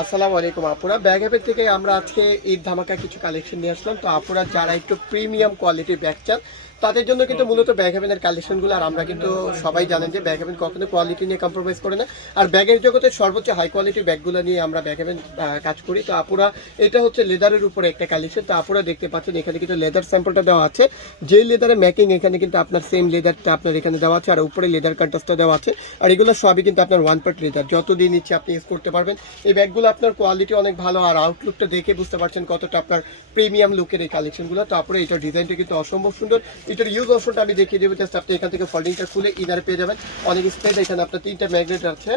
আসসালামু আলাইকুম আপুরা, ব্যাগ হ্যাবের থেকে আমরা আজকে ঈদ ধামাকা কিছু কালেকশন নিয়ে আসলাম। তো আপুরা যারা একটু প্রিমিয়াম কোয়ালিটির ব্যাগ চান তাদের জন্য কিন্তু মূলত ব্যাগ হ্যাভেনের কালেকশনগুলো। আর আমরা কিন্তু সবাই জানেন যে ব্যাগ হ্যাভেন কখনো কোয়ালিটি নিয়ে কম্প্রোমাইজ করে না, আর ব্যাগের জগতে সর্বোচ্চ হাই কোয়ালিটির ব্যাগগুলো নিয়ে আমরা ব্যাগ হ্যাভেন কাজ করি। তো আপুরা এটা হচ্ছে লেদারের উপরে একটা কালেকশন। তো আপুরা দেখতে পাচ্ছেন এখানে কিন্তু লেদার স্যাম্পলটা দেওয়া আছে, যে লেদারের ম্যাকিং এখানে কিন্তু আপনার সেম লেদারটা আপনার এখানে দেওয়া আছে, আর উপরে লেদার কন্ট্রাস্টটা দেওয়া আছে। আর এগুলো সবই কিন্তু আপনার ওয়ান পার্ট লেদার, যতদিন ইচ্ছে আপনি ইউজ করতে পারবেন। এই ব্যাগগুলো আপনার কোয়ালিটি অনেক ভালো, আর আউটলুকটা দেখে বুঝতে পারছেন কতটা আপনার প্রিমিয়াম লুকের এই কালেকশনগুলো। তো আপনার এটার ডিজাইনটা কিন্তু অসম্ভব সুন্দর। এটার ইউজ অপশনটা আমি দেখিয়ে দেবো। জাস্ট আপনি এখান থেকে ফোল্ডিংটা খুলে ইনারে পেয়ে যাবেন অনেক স্পেস। এখানে আপনার 3টা ম্যাগনেট আছে,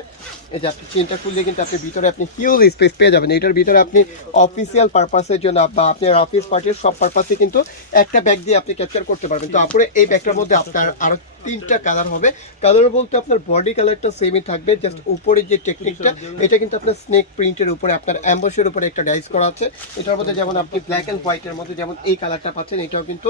এই যে আপনি চেনটা খুললে কিন্তু আপনি ভিতরে আপনি হিউজ স্পেস পেয়ে যাবেন। এটার ভিতরে আপনি অফিসিয়াল পারপাসের জন্য বা আপনার অফিস পার্টির সব পারপাসে কিন্তু একটা ব্যাগ দিয়ে আপনি ক্যাপচার করতে পারবেন। তো আপনার এই ব্যাগটার মধ্যে আপনার আরো 3টা কালার হবে। কালার বলতে আপনার বডি কালারটা সেমই থাকবে, জাস্ট উপরে যে টেকনিকটা এটা কিন্তু আপনার স্নেক প্রিন্টের উপরে আপনার অ্যাম্বসের উপরে একটা ডাইস করা আছে। এটার মধ্যে যেমন আপনি ব্ল্যাক অ্যান্ড হোয়াইটের মধ্যে যেমন এই কালারটা পাচ্ছেন, এটাও কিন্তু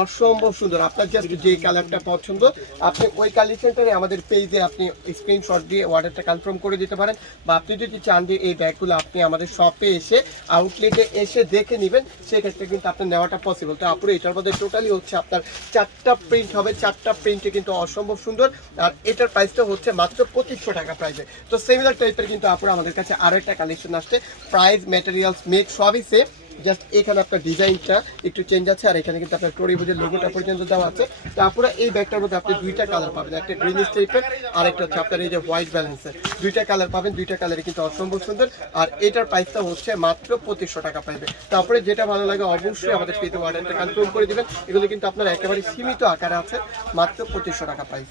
অসম্ভব সুন্দর। আপনার জাস্ট যে কালারটা পছন্দ আপনি ওই কালেকশনটারে আমাদের পেজে আপনি স্ক্রিনশট দিয়ে অর্ডারটা কনফার্ম করে দিতে পারেন, বা আপনি যদি চান যে এই ব্যাগগুলো আপনি আমাদের শপে এসে আউটলেটে এসে দেখে নেবেন, সেক্ষেত্রে কিন্তু আপনার নেওয়াটা পসিবল। তো আপনি এটার মধ্যে টোটালি হচ্ছে আপনার 4টা প্রিন্ট হবে, 4টা প্রিন্টে কিন্তু অসম্ভব সুন্দর। আর এটার প্রাইসটা হচ্ছে মাত্র 2500 টাকা প্রাইসে। তো সিমিলার টাইপের কিন্তু আপনারা আমাদের কাছে আরও একটা কালেকশন আসছে। প্রাইস, ম্যাটেরিয়ালস, মেক সবই সেম, জাস্ট এখানে আপনার ডিজাইনটা একটু চেঞ্জ আছে, আর এখানে কিন্তু আপনার টরিবুজের লোগোটা পর্যন্ত দেওয়া আছে। তো আপনারা এই ব্যাগটার মধ্যে আপনি 2টা কালার পাবেন, একটা গ্রিনিশ টাইপের আর একটা হচ্ছে আপনার এই যে হোয়াইট ব্যালেন্সের। 2টা কালার পাবেন, 2টা কালারে কিন্তু অসম্ভব সুন্দর। আর এটার প্রাইসটা হচ্ছে মাত্র 2500 টাকা পাইবে। তারপরে যেটা ভালো লাগে অবশ্যই আমাদের পেতে অর্ডারটা কনফার্ম করে দিবেন। এগুলো কিন্তু আপনার একেবারে সীমিত আকারে আছে, মাত্র 2500 টাকা প্রাইস।